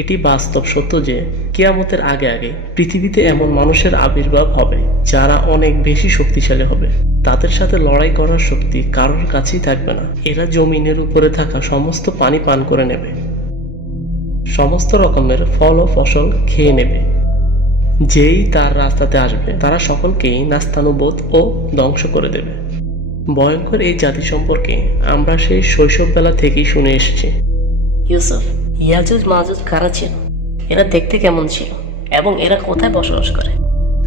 এটি বাস্তব সত্য যে কেয়ামতের আগে আগে পৃথিবীতে এমন মানুষের আবির্ভাব হবে যারা অনেক বেশি শক্তিশালী হবে। তাদের সাথে লড়াই করার শক্তি কারোর কাছেই থাকবে না। এরা জমিনের উপরে থাকা সমস্ত পানি পান করে নেবে। সমস্ত রকমের ফল ও ফসল খেয়ে নেবে। যেই তার রাস্তাতে আসবে, তারা সকলকেই নাস্তানুবোধ ও ধ্বংস করে দেবে। ভয়ঙ্কর এই জাতি সম্পর্কে আমরা সেই শৈশববেলা থেকেই শুনে এসেছি। ইউসুফ ইয়াজুজ মাজুজ কারা ছিল? এরা দেখতে কেমন ছিল? এবং এরা কোথায় বসবাস করে?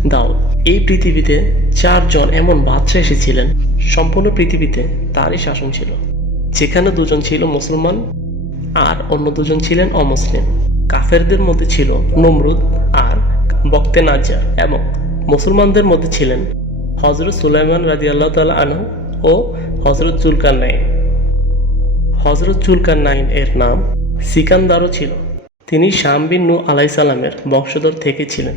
দাও, এই পৃথিবীতে চারজন এমন বাদশা এসেছিলেন, সম্পূর্ণ পৃথিবীতে তারই শাসন ছিল। যেখানে দুজন ছিল মুসলমান আর অন্য দুজন ছিলেন অমুসলিম। কাফেরদের মধ্যে ছিল নমরুদ আর বক্তে নাজ্জার এবং মুসলমানদের মধ্যে ছিলেন হজরত সুলাইমান রাজি আল্লাহ তালা আনহু ও হজরত জুলকার নাইন হজরত জুলকার নাইন এর নাম সিকান্দারও ছিল। তিনি শাম বিন নু আলাইসাল্লামের বংশধর থেকে ছিলেন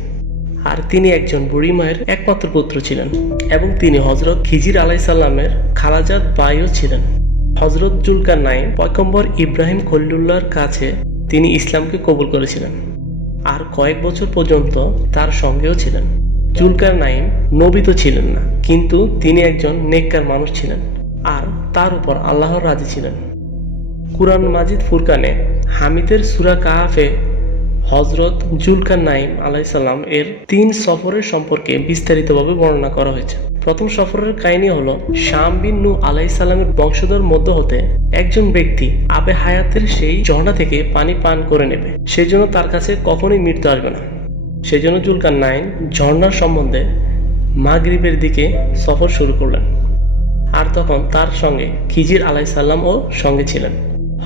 আর তিনি একজন বুড়ি মায়ের একমাত্র পুত্র ছিলেন এবং তিনি হজরত খিজির আলাইসাল্লামের খালাজাত বাইও ছিলেন। হজরত জুলকার নাইন পয়কম্বর ইব্রাহিম খলিলুল্লাহর কাছে তিনি ইসলামকে কবুল করেছিলেন। আর কয়েক বছর পর্যন্ত তার সঙ্গেও ছিলেন। জুলকার নাইন নবী তো ছিলেন না, কিন্তু তিনি একজন নেককার মানুষ ছিলেন। আর তার উপর আল্লাহর রাজি ছিলেন। কুরআন মাজিদ ফুরকানে, হামিদের সুরা কাহাফে হজরত জুলকার নাইম আলাইসাল্লাম এর তিন সফরের সম্পর্কে বিস্তারিতভাবে বর্ণনা করা হয়েছে। প্রথম সফরের কাহিনী হলো, শাম বিন নু আলাইসাল্লামের বংশধর মধ্য হতে একজন ব্যক্তি আবে হায়াতের সেই ঝর্ণা থেকে পানি পান করে নেবে। সেই জন্য তার কাছে কখনোই মৃত্যু আসবে না। সেই জন্য জুলকার নাইন ঝর্ণার সম্বন্ধে মাগরিবের দিকে সফর শুরু করলেন। আর তখন তার সঙ্গে খিজির আলাইসাল্লাম ও সঙ্গে ছিলেন।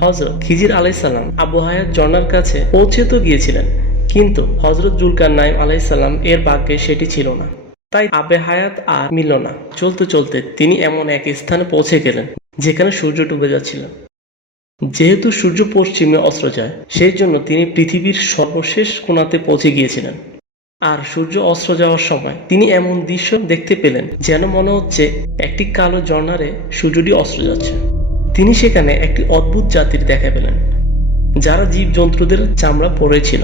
হজরত খিজির আলাইসাল্লাম আবু হায়াত জর্নার কাছে পৌঁছে তো গিয়েছিলেন, কিন্তু হজরত জুলকার নাইম আলাইসাল্লাম এর ভাগ্যে সেটি ছিল না। তাই আবে হায়াত আর মিলল না। চলতে চলতে তিনি এমন এক স্থানে পৌঁছে গেলেন, যেখানে সূর্য ডুবে যাচ্ছিল। যেহেতু সূর্য পশ্চিমে অস্ত্র যায়, সেই জন্য তিনি পৃথিবীর সর্বশেষ কোণাতে পৌঁছে গিয়েছিলেন। আর সূর্য অস্ত্র যাওয়ার সময় তিনি এমন দৃশ্য দেখতে পেলেন, যেন মনে হচ্ছে একটি কালো ঝর্ণারে সূর্যটি অস্ত্র যাচ্ছে। তিনি সেখানে একটি অদ্ভুত জাতির দেখা পেলেন, যারা জীবজন্তুদের চামড়া পড়েছিল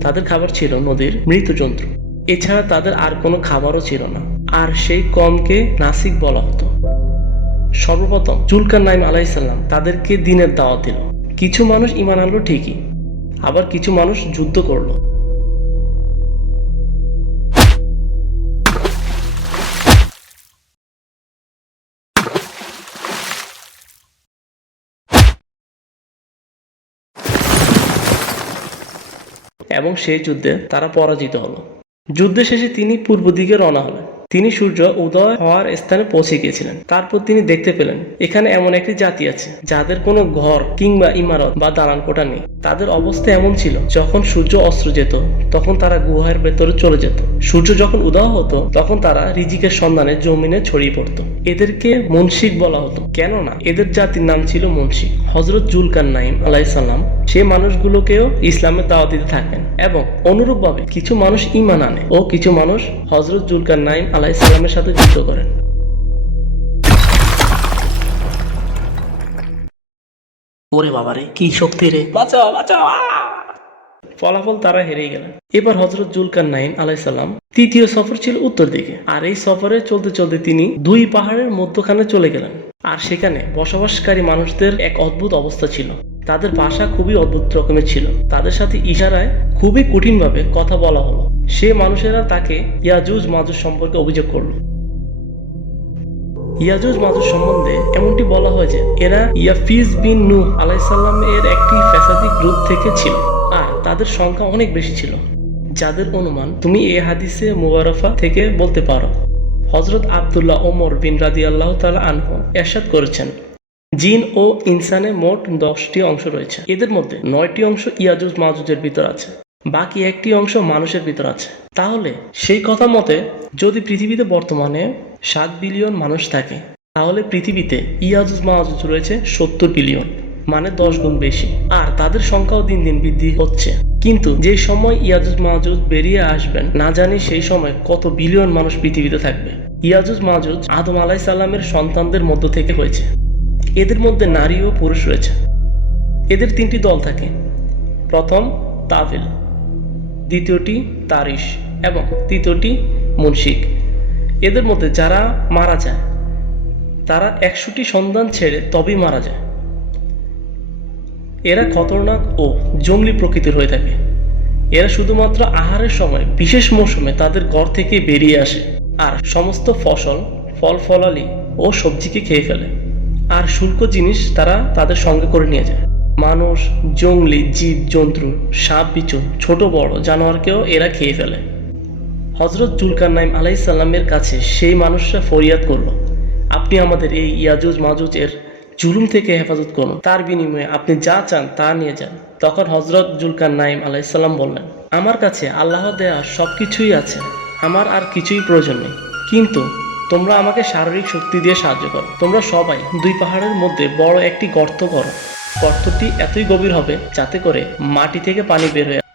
তাদের খাবার ছিল নদীর মৃত জন্তু এছাড়া তাদের আর কোনো খাবারও ছিল না। আর সেই কমকে নাসিক বলা হতো। সর্বপ্রথম জুলকার নাইম আলাইসাল্লাম তাদেরকে দিনের দাওয়াত দিল। কিছু মানুষ ইমান আনলো ঠিকই, আবার কিছু মানুষ যুদ্ধ করল। এবং সেই যুদ্ধে তারা পরাজিত হলো। যুদ্ধ শেষে তিনি পূর্ব দিকে রওনা হলেন। তিনি সূর্য উদয় হওয়ার স্থানে পৌঁছে গিয়েছিলেন। তারপর তিনি দেখতে পেলেন, এখানে এমন একটি জাতি আছে, যাদের কোনো ঘর কিংবা ইমারত বা দালান কোঠা নেই। তাদের অবস্থা এমন ছিল, যখন সূর্য অস্ত্র যেত, তখন তারা গুহার ভেতরে চলে যেত। সূর্য যখন উদয় হতো, তখন তারা রিজিকের সন্ধানে জমিনে ছড়িয়ে পড়তো। এদেরকে মুন্সিক বলা হতো। কেননা, এদের জাতির নাম ছিল মুন্সিক হজরত জুলকার নাইম আলাইসাল্লাম সে মানুষগুলোকেও ইসলামের দাওয়া দিতে থাকেন এবং অনুরূপভাবে কিছু মানুষ ইমান আনে ও কিছু মানুষ হজরত জুলকার নাইম আলাইসাল্লামের সাথে যুদ্ধ করেন। ওরে বাবারে কি শক্তি রে? বাঁচাও বাঁচাও ফলাফল তারা হেরে গেলেন। এবার হজরত জুলকার নাইন আলাইসাল্লাম তৃতীয় সফর ছিল উত্তর দিকে। আর এই সফরে চলতে চলতে তিনি দুই পাহাড়ের মধ্যখানে চলে গেলেন। আর সেখানে বসবাসকারী মানুষদের এক অদ্ভুত অবস্থা ছিল। তাদের ভাষা খুবই অদ্ভুত রকমের ছিল। তাদের সাথে ইশারায় খুবই কঠিনভাবে কথা বলা হলো। সে মানুষেরা তাকে ইয়াজুজ মাজুজ সম্পর্কে অভিযোগ করল। ইয়াজুজ মাজুজ সম্বন্ধে এমনটি বলা হয় যে, এরা ইয়াফিজ বিন নূহ আলাইসাল্লাম এর একটি ফ্যাসাদি গ্রুপ থেকে ছিল আর তাদের সংখ্যা অনেক বেশি ছিল। যাদের অনুমান তুমি এ হাদিসে মুবারফা থেকে বলতে পারো। হজরত আবদুল্লাহ ওমর বিন রাদি আল্লাহ তালা আনহু এরশাদ করেছেন। জিন ও ইনসানে মোট দশটি অংশ রয়েছে। এদের মধ্যে নয়টি অংশ ইয়াজুজ মাজুজের ভিতর আছে। বাকি একটি অংশ মানুষের ভিতর আছে। তাহলে সেই কথা মতে, যদি পৃথিবীতে বর্তমানে সাত বিলিয়ন মানুষ থাকে, তাহলে পৃথিবীতে ইয়াজুজ মাহাজুজ রয়েছে সত্তর বিলিয়ন মানে দশ গুণ বেশি। আর তাদের সংখ্যাও দিন দিন বৃদ্ধি হচ্ছে। কিন্তু যে সময় ইয়াজুজ মাহাজুজ বেরিয়ে আসবেন, না জানি সেই সময় কত বিলিয়ন মানুষ পৃথিবীতে থাকবে। ইয়াজুজ মাহাজুজ আদম আলাই সাল্লামের সন্তানদের মধ্য থেকে হয়েছে। এদের মধ্যে নারী ও পুরুষ রয়েছে। এদের তিনটি দল থাকে। প্রথম তাভিল দ্বিতীয়টি, তারিশ। এবং তৃতীয়টি মুন্সিক এদের মধ্যে যারা মারা যায়, তারা একশোটি সন্তান ছেড়ে তবেই মারা যায়। এরা খতরনাক ও জঙ্গলি প্রকৃতির হয়ে থাকে। এরা শুধুমাত্র আহারের সময়, বিশেষ মৌসুমে তাদের ঘর থেকে বেরিয়ে আসে। আর সমস্ত ফসল ফল ফলালি ও সবজিকে খেয়ে ফেলে। আর শুল্ক জিনিস তারা তাদের সঙ্গে করে নিয়ে যায়। মানুষ, জঙ্গলি, জীব, জন্তু, সাপ বিচুন ছোট, বড় জানোয়ারকেও এরা খেয়ে ফেলে। হজরত জুলকার নাইম আলাইসাল্লামের কাছে সেই মানুষরা ফরিয়াদ করল, আপনি আমাদের এই ইয়াজুজ, মাজুজ এর জুলুম থেকে হেফাজত করুন। তার বিনিময়ে আপনি যা চান তা নিয়ে যান। তখন হজরত জুলকার নাইম আলাইসাল্লাম বললেন, আমার কাছে আল্লাহ দেয়া সব কিছুই আছে, আমার আর কিছুই প্রয়োজন নেই। কিন্তু তোমরা আমাকে শারীরিক শক্তি দিয়ে সাহায্য করো। তোমরা সবাই দুই পাহাড়ের মধ্যে বড় একটি গর্ত করো। গর্তটি এতই গভীর হবে যাতে করে মাটি থেকে পানি বের হয়ে